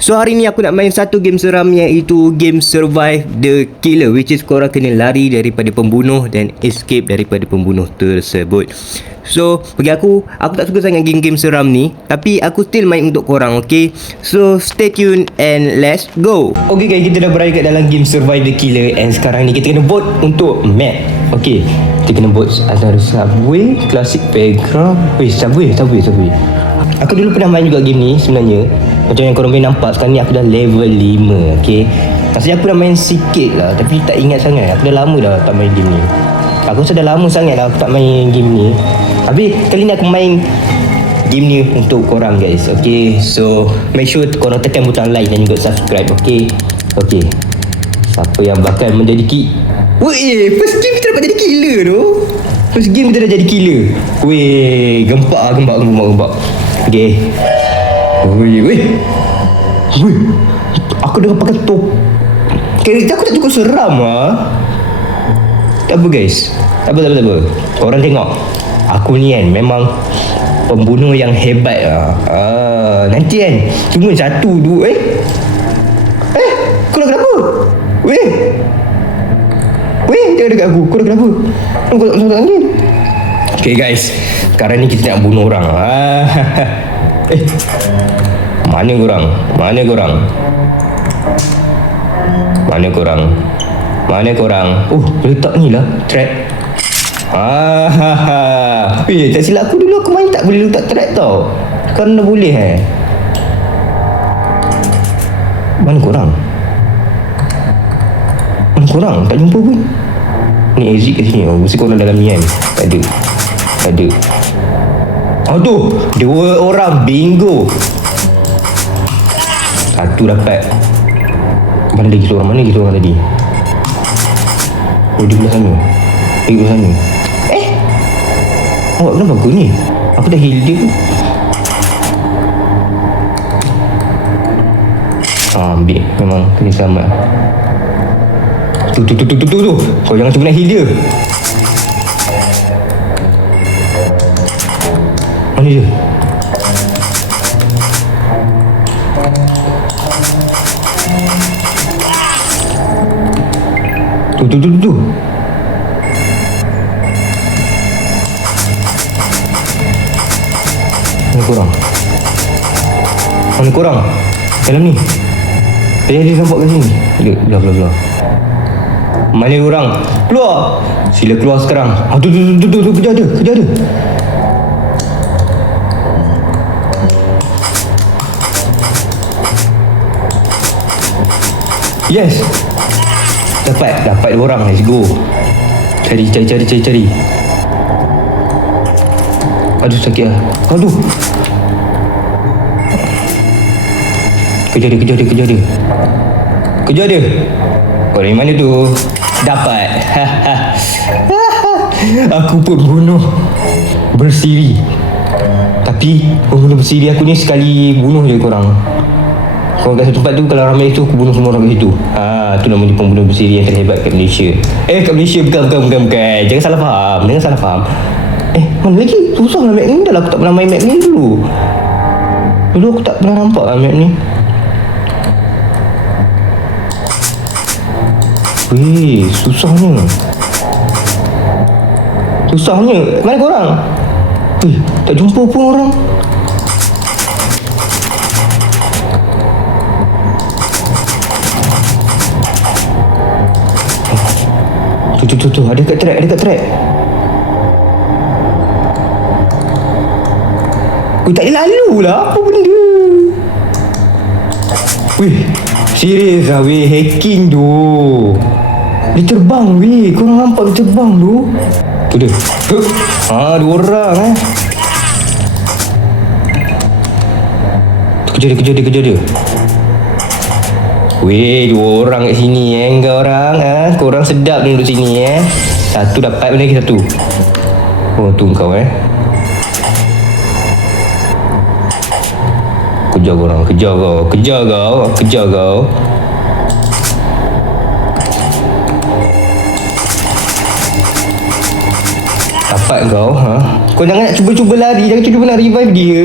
So hari ni aku nak main satu game seram, iaitu game Survive the Killer, which is korang kena lari daripada pembunuh dan escape daripada pembunuh tersebut. So bagi aku tak suka sangat game-game seram ni, tapi aku still main untuk korang, okay? So stay tune and let's go. Okay guys, kita dah berada kat dalam game Survive the Killer, and sekarang ni kita kena vote untuk map. Okay, kita kena vote antara Subway, Classic Playground. Subway. Aku dulu pernah main juga game ni sebenarnya. Macam yang korang boleh nampak, sekarang ni aku dah level 5, okay? Maksudnya aku dah main sikit lah, tapi tak ingat sangat. Aku dah lama dah tak main game ni. Aku rasa dah lama sangat dah aku tak main game ni. Tapi kali ni aku main game ni untuk korang guys, okay? So make sure korang tekan butang like dan juga subscribe, okay? Okay, siapa yang bakal menjadi Weh, first game kita dapat jadi killer tu. First game kita dah jadi killer. Weh, gempak. Okay. Weh. Aku dah pakai top. Karakter aku tak cukup seram lah. Tak apa guys. Tak apa. Korang tengok. Aku ni kan memang pembunuh yang hebat lah. Nanti kan cuma satu dua. Korang kenapa? Weh, jangan dekat aku. Korang kenapa? Kau tak masuk angin. Okay guys, sekarang ni kita nak bunuh orang. Mana korang? Letak ni lah trap. Tak silap aku dulu, aku main tak boleh letak trap tau. Sekarang dah boleh Mana korang? Tak jumpa pun. Ni exit kat sini. Mesti korang dalam ni kan. Tak ada. Tu, 2 orang. Bingo. Satu dapat. Mana lagi seorang tadi? Dia belah sana. Awak kenapa aku ni? Aku dah heal dia. Ambil. Memang kena selamat. Tu. Kau jangan cuba nak heal dia. Mana dia? Tu. Mana korang? Dalam ni. Dia nampak kat sini. Belah. Mana orang? Keluar. Sila keluar sekarang. Tu. Kejar dia. Yes. Dapat 2 orang. Let's go. Cari. Aduh, sakit lah. Aduh. Kejar dia. Kau dari mana tu? Dapat. Aku pembunuh bersiri. Tapi pembunuh bersiri aku ni sekali bunuh je korang. Korang kat satu tempat tu, kalau ramai tu aku bunuh semua orang kat situ. Tu namanya pembunuh bersiri yang terhebat kat Malaysia. Kat Malaysia bukan. Jangan salah faham. Mana lagi? Susah lah map ni. Dah lah aku tak pernah main map ni dulu. Aku tak pernah nampak lah map ni. Weh, susahnya. Mana korang? Tak jumpa pun orang. Tu. Ada kat track. Tak boleh lalu lah. Apa benda? Serius lah hacking tu. Dia terbang korang nampak dia terbang tu? Tu dia. 2 orang Kejar dia. 2 orang kat sini kau orang korang sedap duduk sini Satu dapat, mana lagi satu? Tu kau Kejar kau. Dapat kau. Kau jangan nak cuba-cuba lari. Jangan cuba nak revive dia.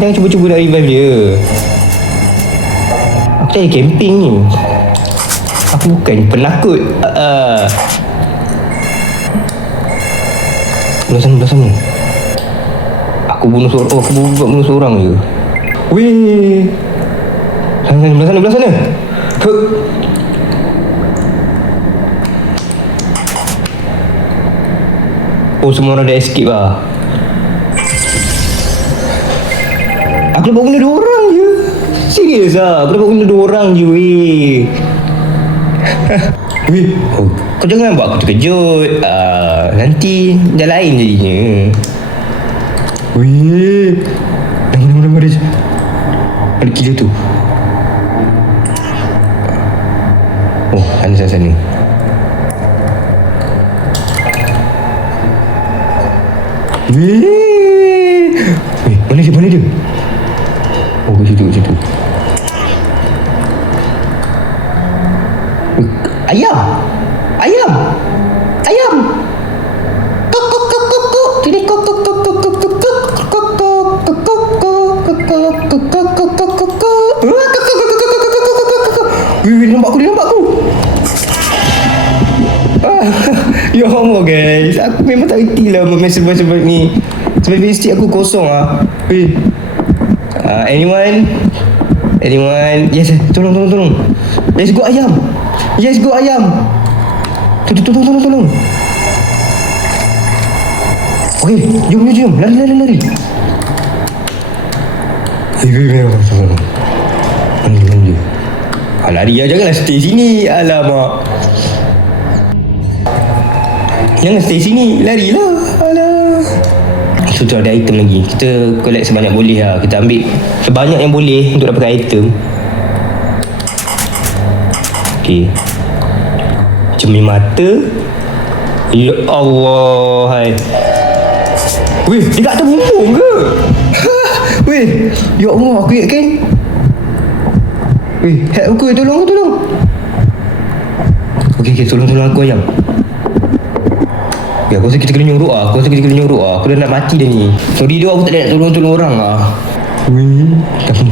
Jangan cuba-cuba nak revive dia. Aku tak camping ni. Aku bukan penakut. Belah sana. Aku bunuh seorang je. Weh. Belah sana. Oh, semua orang dah escape lah. Aku dapat guna 2 orang je. Serius lah, aku dapat guna 2 orang je weh. Weh, kau jangan buat aku terkejut. Nanti dah lain jadinya. Weh, nama dia. Ada killer tu. Oh, sana. Weh, mana dia? Oh, situ. Ayam. Kok. Sini kok. Weh, nampak aku. Ya Allah guys, aku memang tak reti lah main sebab ni. Sebab stick aku kosong lah. Anyone? Yes, tolong. Let's go ayam. Tolong. Okay, jom. Lari. Mana? Lari lah, janganlah stay sini. Alamak. Jangan stay sini, larilah. Alah. So tu ada item lagi. Kita collect sebanyak boleh lah. Kita ambil sebanyak yang boleh untuk dapatkan item. Okay. Cermin mata. Ya Allah, hai. Weh, dia kat atas bumbung ke? Weh, ya Allah, aku ingatkan. Weh, help aku, tolong. Okay, tolong aku ayam. Ya, aku rasa kita kena nyorok lah. Aku dah nak mati dah ni. Sorry dia, aku tak nak tolong orang lah. Weh, kat sini.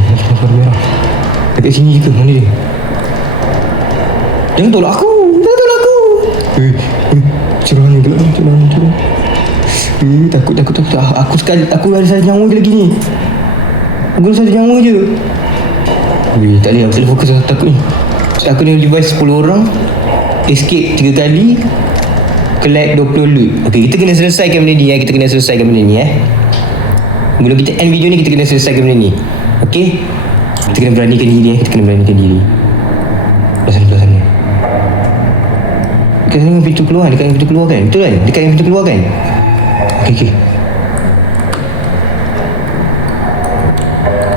Dekat sini juga, mana dia? Jangan tolong aku. Weh, curang ni. Weh, takut. Aku ada satu nyawa lagi ni. Aku ada satu nyawa je. Weh, tak boleh. Aku tak boleh fokus, aku takut ni. So, aku ni revive 10 orang. Escape 3 kali. Collect 20 loot. Okay, kita kena selesaikan benda ni. Bila kita end video ni, kita kena selesaikan benda ni. Okay, kita kena beranikan diri. Belah sana. Dekat sana pintu keluar kan? Betul kan? Dekat yang pintu keluar kan? Okay.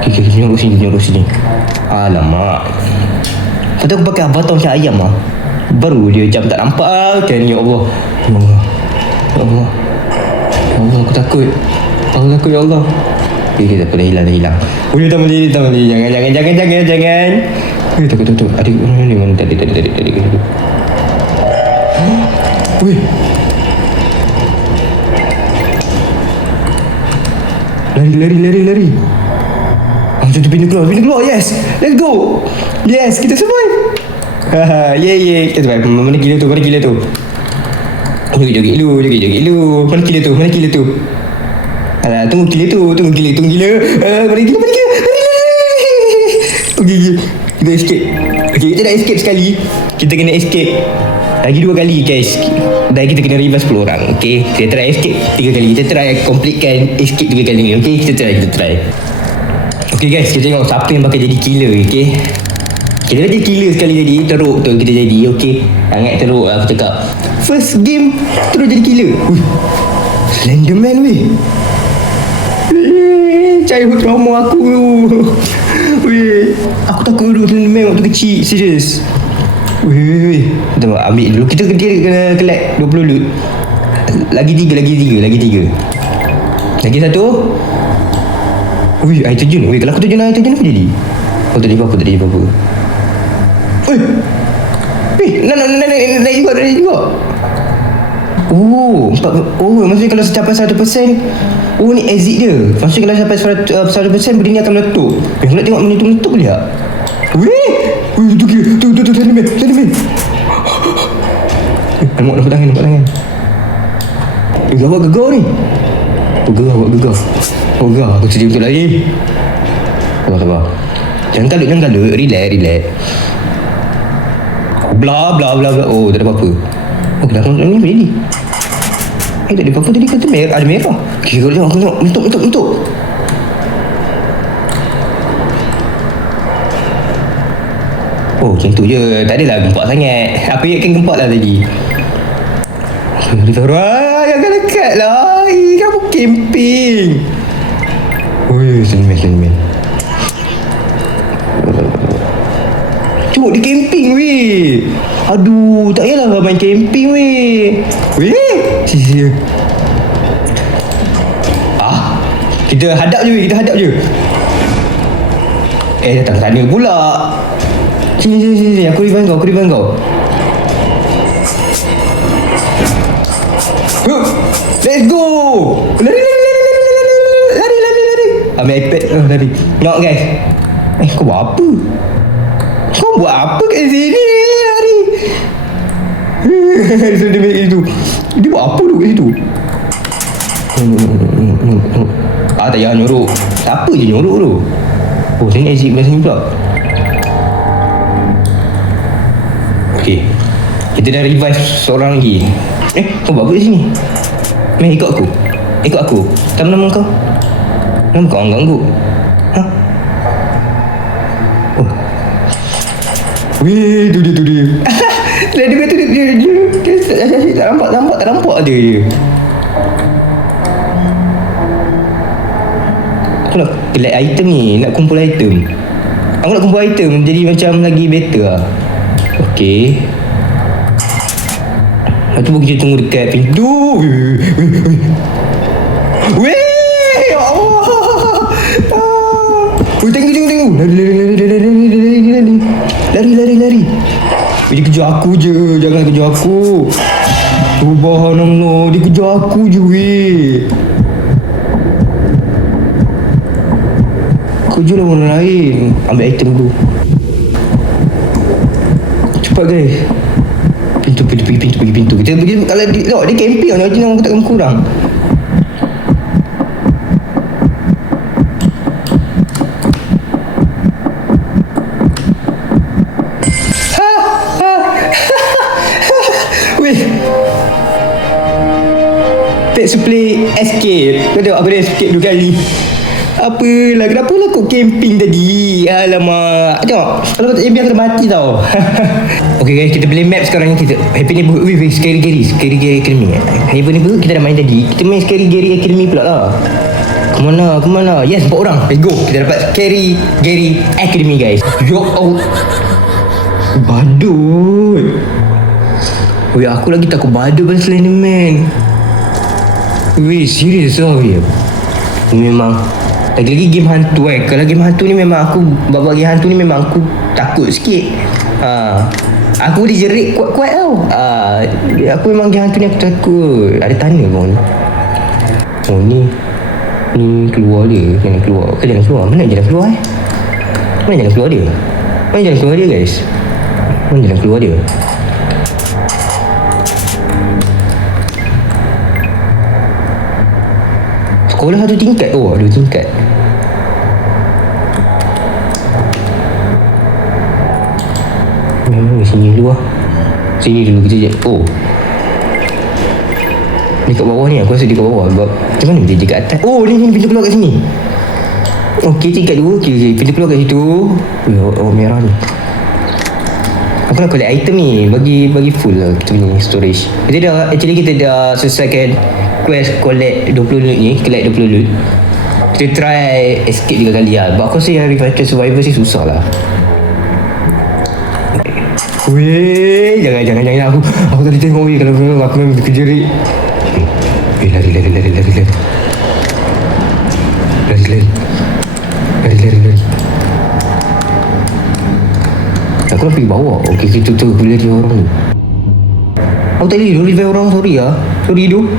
Okay, nyorok sini. Alamak. Patut aku pakai avatar macam ayam lah. Baru dia jam tak nampak lah. Macam ni, ya Allah. Aku takut ya Allah. Okay, tak apa, dah hilang. Boleh tak boleh. Jangan. Takut. Adik mana tadi. Weh. Lari. Macam tu pintu keluar. Yes. Let's go. Yes, kita survive. Yeay. Kita survive. Mana gila tu? Joget lu. Mana gila tu? Alah, tunggu gila. Mana gila? Okay. Kita escape. Okay, kita dah escape sekali. Kita kena escape lagi 2 kali guys. Dan kita kena revive 10 orang. Okay, kita try escape 3 kali. Kita try completekan escape 3 kali ni. Okay, kita try. Okay guys, kita tengok siapa yang bakal jadi killer. Okay, kita dah jadi killer sekali tadi. Teruk tu kita jadi. Okay, sangat teruk lah aku cakap. First game terus jadi killer. Slenderman weh. Childhood trauma aku. Weh, aku takut dulu Slenderman waktu kecil. Serius. Weh. Tengok, ambil dulu. Kita kena collect 20 loot. Lagi 3. Lagi 1. Wih, air terjun. Weh, kalau aku terjun air terjun apa jadi? Oh, tak ada apa-apa. Naik juga. Oh, maksudnya kalau capai 100%. Oh, ni exit dia. Maksudnya kalau capai 100% benda ni akan meletup. Nak tengok benda tu meletup boleh tak? Weh, Tu kira. Tu Slenderman. Nampak tangan. Awak gegar ni. Awak gegar. Aku sedia untuk lari. Sabar. Jangan kalut. Relax. Bla. Oh, tak ada apa-apa. Oh, kenapa ni berdiri? Tak ada apa-apa tadi kata merah. Ada merah. Okay, aku tengok. Untuk. Oh, macam tu je. Tak adalah gempak sangat. Aku ingatkan gempak lah tadi. Jangan dekat lah. Kamu camping. Ui, Slenderman. Cuk, dia camping weh. Aduh, tak payahlah main camping weh. Sisi. Kita hadap je. Datang sana pula. Sini. Aku revive kau. Let's go. Lari. Ambil iPad. Lari. Tengok guys. Kau buat apa kat sini? Lari. So dia ambil itu. Dia buat apa dulu kat situ? Tak payah nyorok. Siapa je nyorok tu? Oh, saya exit belah sini pula. Okay, kita dah revive seorang lagi. Kau buat apa kat sini? Ikut aku. Tahu nama kau? Nama kau orang ganggu. Oh. Weh, tu dia. Dia tak nampak dia. Aku nak collect item ni, nak kumpul item. Aku nak kumpul item jadi macam lagi better lah. Okay. Lepas tu kita tunggu dekat pintu. Weh, ya Allah. Tengok. Lari. Dia kejar aku je, jangan kejar aku. Subhanallah, dia kejar aku je weh. Kejarlah orang lain. Ambil item dulu. Cepat guys. Pintu. Kita pergi kalau dia camping orang jangan aku takkan kurang. Weh. Let's play escape. Kau tengok aku dah escape 2 kali. Apalah, kenapa lah kau camping tadi? Alamak. Tengok, kalau tak camping aku dah mati tau. Okay guys, kita play map sekarang ni. Kita Happy Neighborhood with Scary Academy. Happy Neighborhood kita dah main tadi. Kita main Scary Academy pula lah. Kemana? Yes, 4 orang. Let's go. Kita dapat Scary Academy guys. Ya Allah, badut. Weh, aku lagi takut badut pada Slenderman. Weh, serius lah weh. Memang lagi-lagi game hantu Kalau game hantu ni memang aku bab game hantu ni memang aku takut sikit. Aku dijerit kuat-kuat tau. Aku memang game hantu ni aku takut. Ada tanda pun. Oh ni keluar dia. Jangan keluar. Mana jalan keluar Mana jalan keluar dia guys? Mana jalan keluar dia? Sekolah 1 tingkat. Oh, 2 tingkat. Sini dulu lah. Sini dulu kita je. Oh, ni kat bawah ni. Aku rasa dia kat bawah. Macam mana dia kat atas? Oh, ni pintu keluar kat sini. Okay, tingkat 2. Okay. Pintu keluar kat situ. Oh, merah ni. Aku nak collect item ni. Bagi full lah kita punya storage. Kita dah selesaikan quest collect 20 loot ni. Collect 20 loot. Kita try escape 3 kali lah. Sebab aku rasa yang Revival Survivor sih susah lah. Weh, jangan. Aku tadi tengok weh. Kalau aku memang kejerit. Lari. Aku nak pergi bawah. Okay, kita tu bila dia orang ni. Aku tadi dulu revive orang. Sorry tu.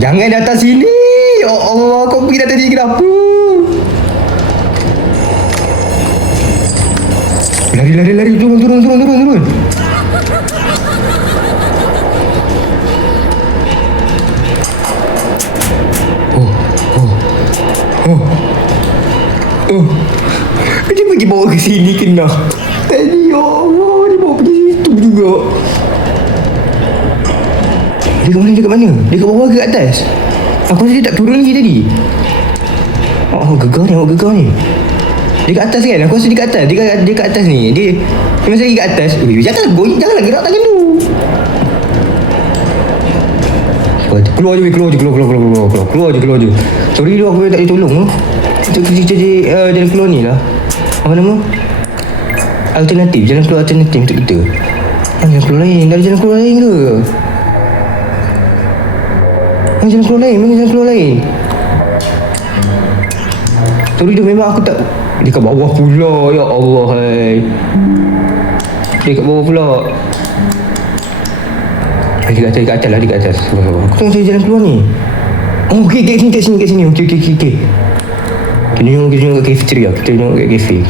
Jangan datang sini. Ya Allah, kau pergi datang sini kenapa? Lari, turun. Dia pergi bawa ke sini kena. Tadi ya Allah, dia bawa pergi situ juga. Dia kat mana? Dia kat bawah ke kat atas? Aku rasa dia tak turun lagi tadi. Gegar ni. Dia kat atas kan? Aku rasa dia kat atas. Dia kat atas ni. Dia masih lagi kat atas. Janganlah gerak tangan tu. Keluar je. Sorry tu aku tak boleh tolong tu. Kita jalan keluar ni lah. Apa nama? Jalan keluar alternatif untuk kita. Jalan keluar lain. Tak ada jalan keluar lain ke? Mana jalan keluar lain? Sorry tu memang aku tak. Dia kat bawah pula. Ya Allah hai. Dia kat bawah pula. Dia kat atas lah. Aku tengok cari jalan keluar ni. Okey, kat sini. Okey. Kita tengok kat cafeteria. Kita tengok kat kafe.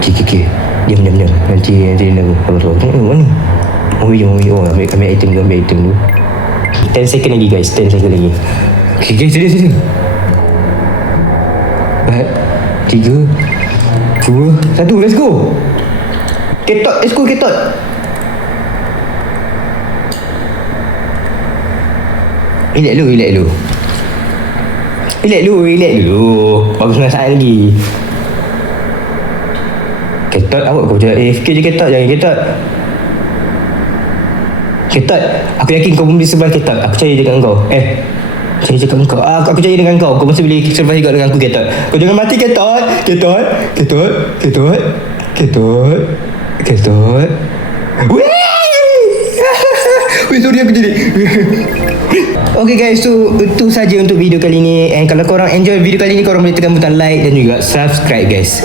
Okey. Diam. Nanti nak apa. Tengok mana? Ambil item dulu. 10 second lagi guys. 10 second lagi. Okey, sedia. 3 2 1, let's go. Let's go. Relax dulu. Bagus nak saat lagi. Ketot awak kau je AFK je ketot. Jangan ketot. Aku yakin kau boleh survive ketot. Aku percaya dengan kau. Aku percaya dengan kau. Kau mesti boleh survive juga dengan aku ketot. Kau jangan mati ketot. Weh, sorry aku jadi. Okay guys, so itu saja untuk video kali ni. And kalau korang enjoy video kali ni, korang boleh tekan butang like dan juga subscribe guys.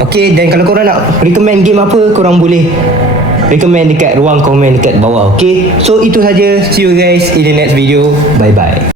Okay, dan kalau korang nak recommend game apa, korang boleh recommend dekat ruang komen dekat bawah. Okay, so itu saja. See you guys in the next video. Bye bye.